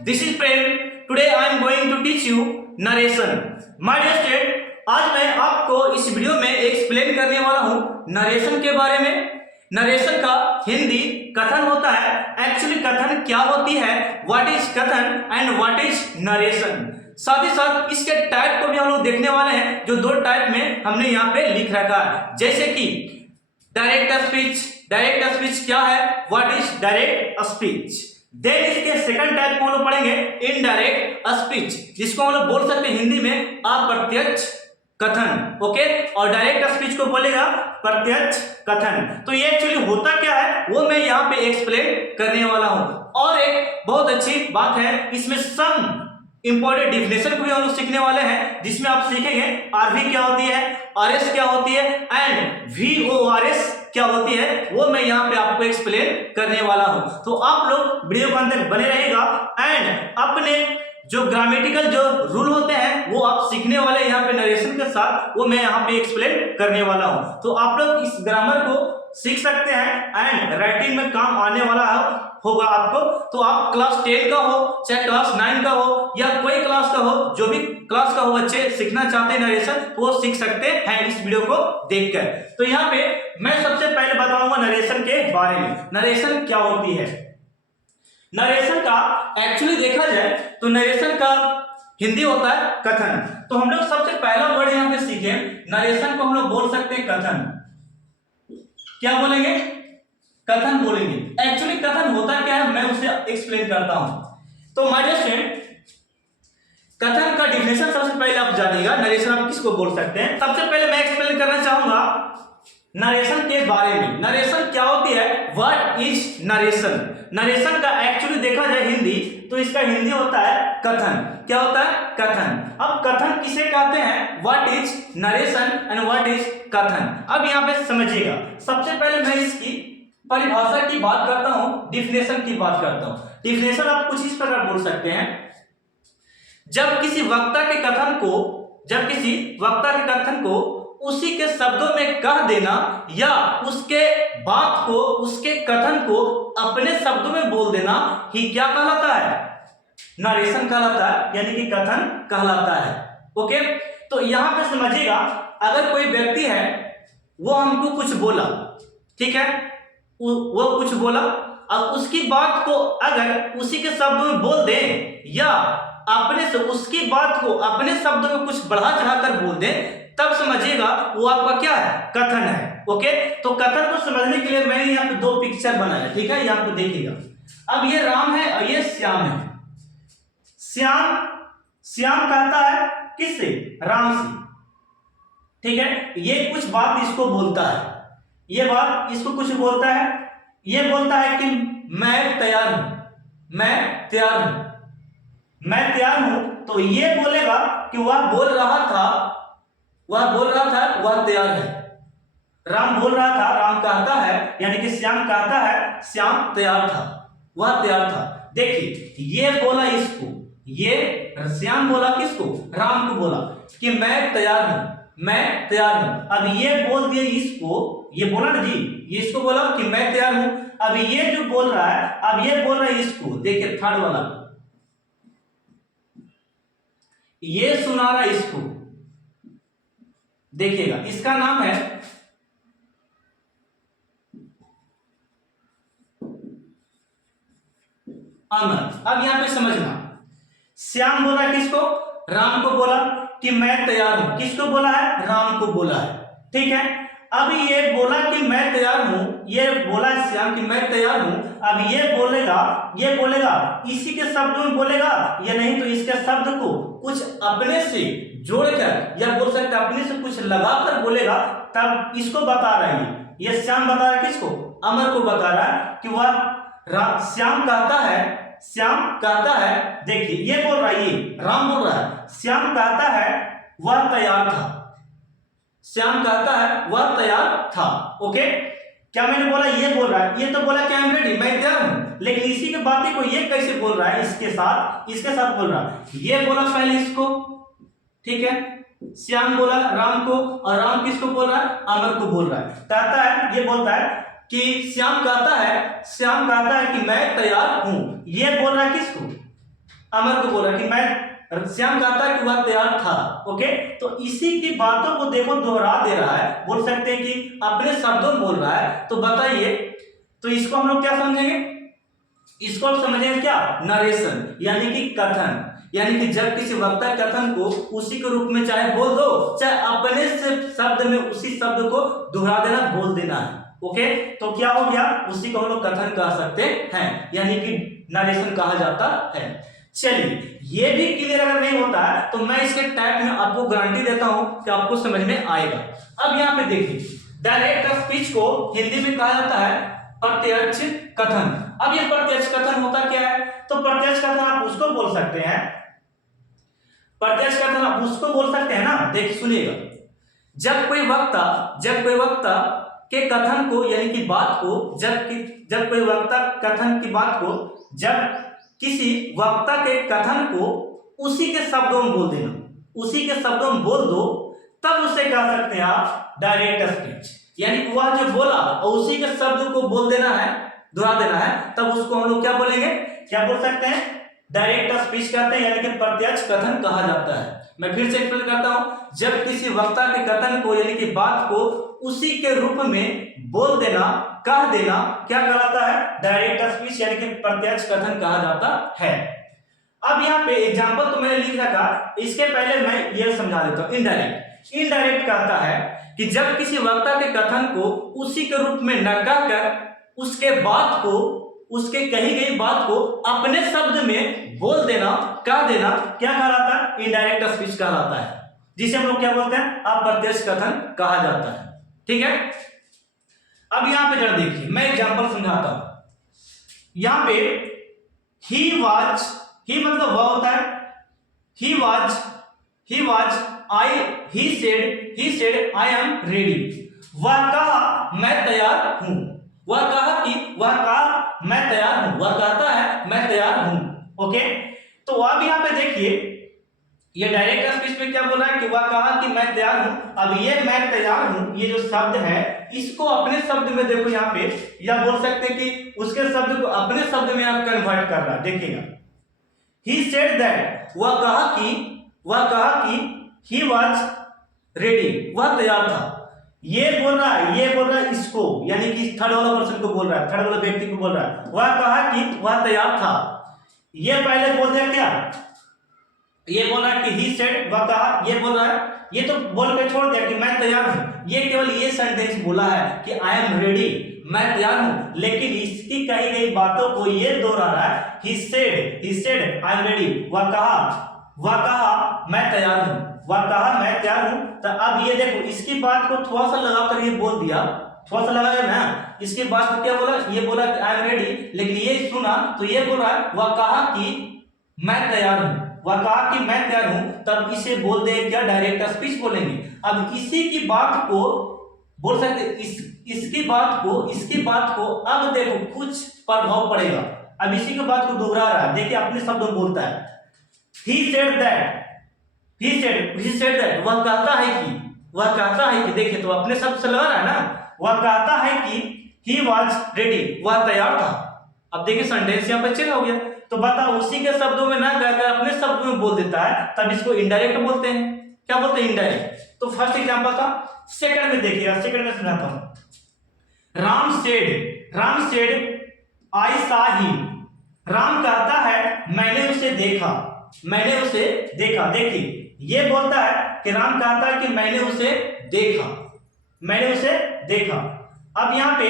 this is Prem. Today I am going to teach you narration. My dear student, आज मैं आपको इस video में एक्सप्लेन करने वाला हूँ नरेशन के बारे में। नरेशन का हिंदी कथन होता है। एक्चुअली कथन क्या होती है, व्हाट इज कथन एंड व्हाट इज नरेशन। साथ ही साथ इसके टाइप को भी हम लोग देखने वाले हैं, जो दो टाइप में हमने यहाँ पे लिख रखा है। जैसे कि डायरेक्ट स्पीच। डायरेक्ट स्पीच क्या है, what is direct speech. Then इसके सेकंड टाइप को हम लोग पढ़ेंगे इनडायरेक्ट स्पीच, जिसको हम लोग बोल सकते हैं हिंदी में अप्रत्यक्ष कथन। ओके, और डायरेक्ट स्पीच को बोलेगा प्रत्यक्ष कथन। तो ये एक्चुअली होता क्या है वो मैं यहाँ पे एक्सप्लेन करने वाला हूँ। और एक बहुत अच्छी बात है, इसमें सम इंपॉर्टेंट डिफिनेशन को भी हम लोग सीखने वाले हैं, जिसमें आप सीखेंगे आरवी क्या होती है, आरएस क्या होती है एंड वीओआरएस क्या होती है, वो मैं यहाँ पे आपको एक्सप्लेन करने वाला हूं। तो आप लोग वीडियो के अंदर बने रहेगा एंड अपने जो ग्रामेटिकल जो रूल होते हैं वो आप सीखने वाले यहाँ पे नरेशन के साथ, वो मैं यहाँ पे एक्सप्लेन करने वाला हूं। तो आप लोग इस ग्रामर को सीख सकते हैं एंड राइटिंग में काम आने वाला होगा आपको। तो आप क्लास 10 का हो चाहे क्लास 9 का हो या कोई क्लास का हो, जो भी क्लास का हो बच्चे सीखना चाहते हैं नरेशन, तो वो सीख सकते हैं इस वीडियो को देखकर। तो यहाँ पे मैं सबसे पहले बताऊंगा नरेशन के बारे में। नरेशन क्या होती है। नरेशन का एक्चुअली देखा जाए तो नरेशन का हिंदी होता है कथन। तो हम लोग सबसे पहला वर्ड यहाँ पे सीखे, नरेशन को हम लोग बोल सकते हैं कथन। क्या बोलेंगे, कथन बोलेंगे। एक्चुअली कथन होता क्या है मैं उसे एक्सप्लेन करता हूं। तो माय डियर स्टूडेंट, कथन का डिफिनेशन सबसे पहले आप जानिएगा, नरेशन आप किसको बोल सकते हैं। सबसे पहले मैं एक्सप्लेन करना चाहूंगा नरेशन के बारे में। नरेशन क्या होती है, व्हाट इज नरेशन। नरेशन का एक्चुअली देखा जाए हिंदी, तो इसका हिंदी होता है कथन। क्या होता है, कथन। अब कथन किसे कहते हैं, what is narration and what is कथन। अब यहाँ पे समझिएगा, सबसे पहले मैं इसकी परिभाषा की बात करता हूं, डिफिनेशन की बात करता हूं। डिफिनेशन आप कुछ इस प्रकार बोल सकते हैं, जब किसी वक्ता के कथन को उसी के शब्दों में कह देना या उसके बात को, उसके कथन को अपने शब्दों में बोल देना ही क्या कहलाता है, नरेशन कहलाता है, यानी कि कथन कहलाता है। ओके, तो यहां पे समझिएगा, अगर कोई व्यक्ति है वो हमको कुछ बोला, ठीक है, वो कुछ बोला, अब उसकी बात को अगर उसी के शब्दों में बोल दे या अपने से उसकी बात को अपने शब्दों में कुछ बढ़ा चढ़ाकर बोल दे, तब समझिएगा वो आपका क्या है, कथन है। ओके, तो कथन को समझने के लिए मैंने यहाँ पे दो पिक्चर बनाया, ठीक है, यहाँ पे देखिएगा। अब ये राम है और ये श्याम है। श्याम कहता है किससे, राम से, ठीक है। ये कुछ बात इसको बोलता है, ये बात इसको कुछ बोलता है, ये बोलता है कि मैं तैयार हूं, मैं तैयार हूं, मैं तैयार हूं। तो ये बोलेगा कि वह बोल रहा था, वह तैयार है। राम बोल रहा था, राम कहता है, यानी कि श्याम कहता है श्याम तैयार था, वह तैयार था। देखिए, ये बोला इसको, ये श्याम बोला किसको, राम को बोला कि मैं तैयार हूं, मैं तैयार हूं। अब ये बोल दिया इसको, ये बोला ना जी, ये इसको बोला कि मैं तैयार हूं। अब ये जो बोल रहा है, अब ये बोल रहा है इसको, देखिए थर्ड वाला, ये सुना रहा है इसको, देखिएगा, इसका नाम है अमर। अब यहां पे समझना, श्याम बोला किसको, राम को बोला कि मैं तैयार हूं। किसको बोला है, राम को बोला है, ठीक है। अब ये बोला कि मैं तैयार हूं, ये बोला श्याम कि मैं तैयार हूं। अब ये बोलेगा इसी के शब्द में बोलेगा, या नहीं तो इसके शब्द को कुछ अपने से जोड़कर, या बोल सकते अपने से कुछ लगाकर बोलेगा, तब इसको बता रहा है। ये श्याम बता रहा है किसको, अमर को बता रहा है कि वह श्याम कहता है, देखिए ये बोल रहा है, ये राम बोल रहा है, श्याम कहता है वह तैयार था, श्याम कहता है वह तैयार था। ओके, क्या मैंने बोला, ये बोल रहा है, ये तो बोला कि आई एम रेडी, मैं तैयार हूं, लेकिन इसी के बातें को ये कैसे बोल रहा है, इसके साथ बोल रहा है। ये बोला पहले इसको, ठीक है, श्याम बोला राम को, और राम किसको बोल रहा है, अमर को बोल रहा है। कहता है, ये बोलता है कि श्याम कहता है कि मैं तैयार हूं। ये बोल रहा है किसको, अमर को बोला कि मैं, श्याम कहता है कि वह तैयार था। ओके, तो इसी की बातों को देखो दोहरा दे रहा है, बोल सकते हैं कि अपने शब्दों में बोल रहा है। तो बताइए, तो इसको हम लोग क्या समझेंगे? इसको हम समझेंगे क्या? नरेशन, यानी कि कथन। यानी कि जब किसी वक्ता कथन को उसी के रूप में चाहे बोल दो, चाहे अपने से शब्द में उसी शब्द को दोहरा देना, बोल देना है। ओके, तो क्या हो गया? उसी को हम लोग कथन कह सकते हैं, यानी कि नरेशन कहा जाता है। चलिए, ये भी क्लियर अगर नहीं होता है तो मैं इसके टाइप में आपको गारंटी देता हूं कि आपको समझ में आएगा। अब यहाँ पे देखिए, डायरेक्ट स्पीच को हिंदी में कहा जाता है प्रत्यक्ष कथन। अब ये प्रत्यक्ष कथन होता क्या है? तो प्रत्यक्ष कथन आप उसको बोल सकते हैं, प्रत्यक्ष कथन आप उसको बोल सकते हैं ना, देखिए सुनिएगा, जब कोई वक्ता के कथन को, यानी कि बात को, जब कोई वक्ता कथन की बात को, जब किसी वक्ता के कथन को उसी के शब्दों में बोल देना, उसी के शब्दों में बोल दो, तब उसे कह सकते हैं आप डायरेक्ट स्पीच। यानी कि वह जो बोला और उसी के शब्द को बोल देना है, दोहरा देना है, तब उसको हम लोग क्या बोलेंगे? क्या बोल सकते हैं? डायरेक्ट स्पीच कहते हैं, यानी कि प्रत्यक्ष कथन कहा जाता है। मैं फिर से एक्सप्लेन करता हूं, जब किसी वक्ता के कथन को, यानी कि बात को उसी के रूप में बोल देना, कह देना, क्या कहलाता है? डायरेक्ट स्पीच, यानी कि प्रत्यक्ष कथन कहा जाता है। अब यहाँ पे एग्जांपल तो मैंने लिख रखा, इसके पहले मैं ये समझा देता हूं। इनडायरेक्ट कहता है कि जब किसी वक्ता के कथन को उसी के रूप में न कहकर उसके बात को, उसके कही गई बात को अपने शब्द में बोल देना, कह देना, क्या कहलाता है? इनडायरेक्ट स्पीच कहलाता है, जिसे हम लोग क्या बोलते हैं? अप्रत्यक्ष कथन कहा जाता है। ठीक है, अब यहां पे जरा देखिए, मैं एग्जांपल समझाता हूं। यहां पे ही मतलब वह होता है, he said I am ready. वह कहा मैं तैयार हूं, वह कहा मैं तैयार हूं, वह कहता है मैं तैयार हूं। ओके, तो अब यहां पे देखिए, ये डायरेक्ट स्पीच में क्या बोल रहा है कि वह कहा कि मैं तैयार हूं। अब ये मैं तैयार हूं, ये जो शब्द है, इसको अपने शब्द में देखो यहाँ पे, या बोल सकते हैं कि उसके शब्द को अपने शब्द में आप कन्वर्ट कर रहा है। देखिएगा, ही सेड दैट, वह कहा कि ही वाज रेडी, वह तैयार था। ये बोल रहा है इसको, यानी कि थर्ड वाला पर्सन को बोल रहा है, थर्ड वाला व्यक्ति को बोल रहा है। वह कहा कि वह तैयार था। ये पहले बोल दिया क्या? ये बोल रहा है कि ही सेड, वह कहा, ये बोल रहा है, ये तो बोल के छोड़ दिया कि मैं तैयार हूं। ये केवल ये सेंटेंस बोला है कि आई एम रेडी, मैं तैयार हूं, लेकिन इसकी कही गई बातों को ये दोहरा रहा है। He said I am ready, वह कहा मैं तैयार हूं, वह कहा मैं तैयार हूं। तो अब ये देखो, इसकी बात को थोड़ा सा लगाकर ये बोल दिया, थोड़ा सा लगाया ना, इसके बाद तो क्या बोला? ये बोला कि आई एम रेडी, लेकिन ये सुना तो ये बोल रहा है वह कहा कि मैं तैयार हूं, वह कहा कि मैं तैयार हूं, तब इसे बोल दे क्या? डायरेक्ट स्पीच बोलेंगे। अब इसी की बात को बोल सकते, इसकी बात को अब देखो कुछ प्रभाव पड़ेगा। अब इसी की बात को दोहरा रहा है, देखिए अपने शब्दों में बोलता है, he said that, वह कहता है कि देखिए, तो अपने शब्द से लगा रहा है ना, वह कहता है कि he was ready, वह तैयार था। अब देखिए सेंटेंस यहाँ पर चेंज हो गया, तो बताओ उसी के शब्दों में ना कहकर अपने शब्दों में बोल देता है, तब इसको इनडायरेक्ट बोलते हैं। क्या बोलते हैं? इनडायरेक्ट। तो फर्स्ट एग्जांपल था, सेकंड में देखिएगा, सेकंड में समझाता हूं। राम सेड आई सा हिम, राम कहता है मैंने उसे देखा। देखिए, ये बोलता है कि राम कहता है कि मैंने उसे देखा। अब यहां पे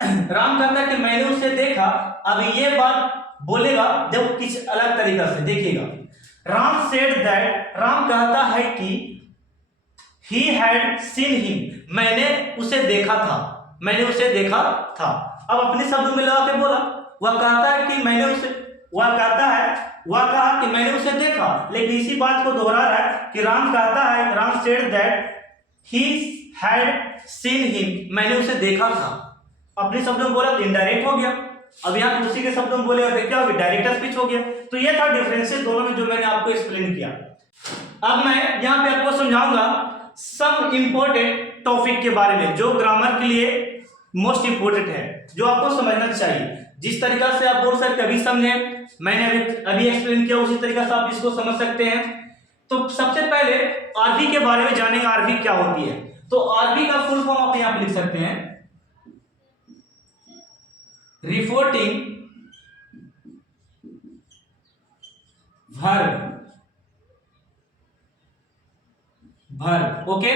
राम कहता है कि मैंने उसे देखा। अब ये बात बोलेगा जब किस अलग तरीका से, देखिएगा, राम सेड दैट, राम कहता है कि he had seen him, मैंने उसे देखा था। अब अपने शब्दों में लगा के बोला, वह कहता है कि वह कहा कि मैंने उसे देखा, लेकिन इसी बात को दोहरा रहा है कि Ram said that he had seen him, मैंने उसे देखा था। अपने शब्दों में बोला तो इनडायरेक्ट हो गया। अब यहाँ उसी के शब्दों में बोलेगा तो क्या हो गया? डायरेक्ट स्पीच हो गया। तो ये था डिफरेंसेस दोनों में, जो मैंने आपको एक्सप्लेन किया। अब मैं यहाँ पे आपको समझाऊंगा सब इंपॉर्टेंट टॉपिक के बारे में, जो ग्रामर के लिए मोस्ट इंपोर्टेंट है, जो आपको समझना चाहिए। जिस तरीका से आप बोल सकते अभी समझे, मैंने अभी एक्सप्लेन किया उसी तरीका से आप इसको समझ सकते हैं। तो सबसे पहले आरबी के बारे में जानेंगे, आरबी क्या होती है। तो आरबी का फुल फॉर्म आप यहां पे लिख सकते हैं, रिपोर्टिंग वर्ब। ओके,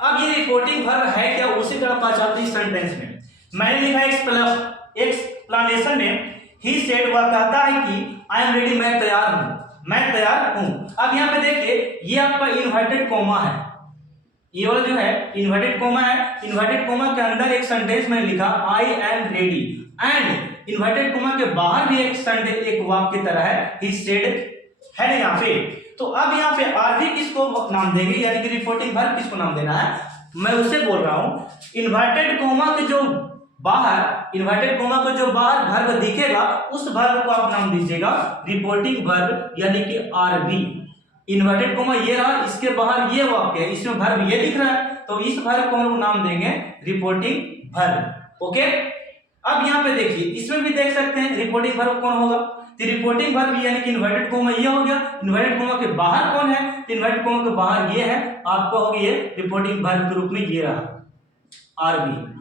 अब ये रिपोर्टिंग वर्ब है क्या, उसी तरह पहचानते हैं सेंटेंस में। मैंने लिखा एक्सप्लेनेशन में, ही सेड, वह कहता है कि आई एम रेडी, मैं तैयार हूं। अब यहां पे देखिए ये आपका इन्वर्टेड कोमा है, ये वाला जो है इन्वर्टेड कोमा है। इन्वर्टेड कोमा के अंदर एक सेंटेंस मैंने लिखा I am ready, and inverted coma के बाहर भी एक सेंटेंस, एक वाक्य की तरह है, ही सेड है ना यहाँ पे। तो अब यहाँ पे आरबी किसको नाम देंगे, यानी कि रिपोर्टिंग वर्ब किसको नाम देना है, मैं उसे बोल रहा हूं। इन्वर्टेड कोमा के जो बाहर वर्ब दिखेगा उस वर्ब को आप नाम दीजिएगा रिपोर्टिंग वर्ब, यानी कि आरबी। इन्वर्टेड कोमा ये रहा, इसके बाहर ये वाक्य है, इसमें वर्ब ये दिख रहा है, तो इस वर्ब को हम लोग नाम देंगे रिपोर्टिंग वर्ब। ओके, अब यहाँ पे देखिए इसमें भी देख सकते हैं रिपोर्टिंग वर्ब कौन होगा। तो रिपोर्टिंग वर्ब यानी कि इन्वर्टेड कोमा ये हो गया, इन्वर्टेड कोमा के बाहर कौन है, तो इन्वर्टेड कोमा के बाहर ये है, आपको हो गया रिपोर्टिंग वर्ब के रूप में ये रहा आरबी।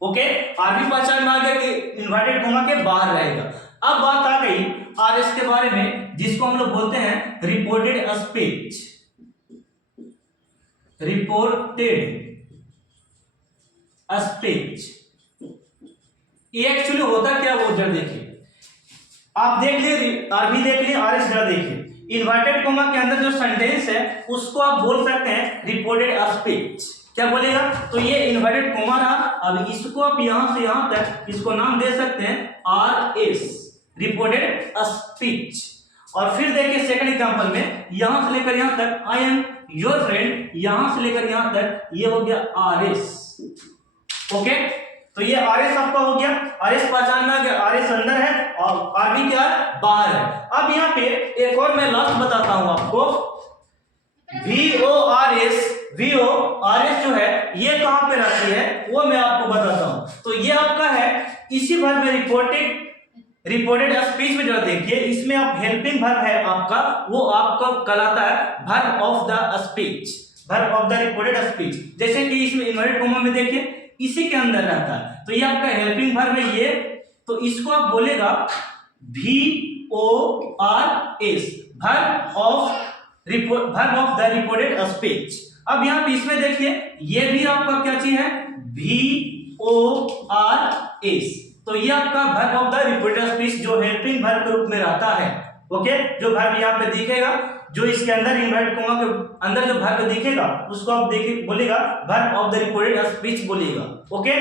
ओके, आरबी पहचान में आ गया कि इन्वर्टेड कोमा के बाहर रहेगा। अब बात आ गई आरएस के बारे में, जिसको हम लोग बोलते हैं रिपोर्टेड स्पीच। ये एक्चुअली होता क्या, वो जरा देखिए, आप देख लिए आरबी देख लिए, आरएस जरा देखिए। इन्वर्टेड कोमा के अंदर जो सेंटेंस है उसको आप बोल सकते हैं रिपोर्टेड स्पीच। क्या बोलेगा, तो ये इन्वर्टेड कोमा रहा, अब इसको आप यहां से यहां तक इसको नाम दे सकते हैं आरएस, रिपोर्टेड स्पीच। और फिर देखिए सेकंड एग्जांपल में, यहां से लेकर यहां तक आई एम योर फ्रेंड, यहां से लेकर यहां तक ये हो गया आरएस। ओके, तो ये आरएस आपका हो गया, आरएस पहचान में आ गया, आरएस अंदर है और आरबी क्या है, बाहर है। अब यहाँ पे एक और मैं लास्ट बताता हूं आपको, वीओआरएस जो है ये कहां पे रहती है वो मैं आपको बताता हूं। तो ये आपका है इसी वर्ब में रिपोर्टेड स्पीच में, जो देखिए इसमें आप हेल्पिंग वर्ब है आपका, वो आपका कहलाता है verb of the speech, verb of the reported speech. जैसे कि इसमें इन्वर्टेड कोमा में देखिए इसी के अंदर रहता है, तो ये आपका हेल्पिंग वर्ब है ये, तो इसको आप बोलेगा VORS, verb of the reported speech. अब यहाँ पे इसमें देखिए ये भी आपका क्या चीज है, VORS, तो ये आपका verb of the reported speech जो हेल्पिंग वर्ब के रूप में रहता है। ओके, जो वर्ब यहाँ पे दिखेगा, जो इसके अंदर इन्वर्टेड कोमा के अंदर जो वर्ब दिखेगा उसको आप देखिए बोलेगा verb of the reported speech बोलेगा। ओके,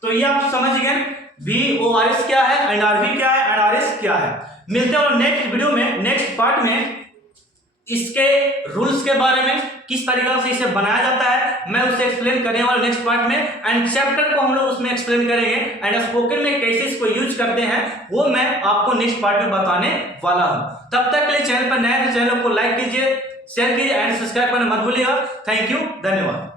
तो ये आप समझ गए VORS क्या है एंड आरबी क्या है एंड आरएस क्या है। मिलते हैं नेक्स्ट वीडियो में, नेक्स्ट पार्ट में इसके रूल्स के बारे में, किस तरीके से इसे बनाया जाता है मैं उसे एक्सप्लेन करने वाला नेक्स्ट पार्ट में, एंड चैप्टर को हम लोग उसमें एक्सप्लेन करेंगे, एंड स्पोकन में कैसे इसको यूज करते हैं वो मैं आपको नेक्स्ट पार्ट में बताने वाला हूं। तब तक के लिए चैनल पर नए हैं तो चैनल को लाइक कीजिए, शेयर कीजिए एंड सब्सक्राइब करना मत भूलिएगा। थैंक यू, धन्यवाद।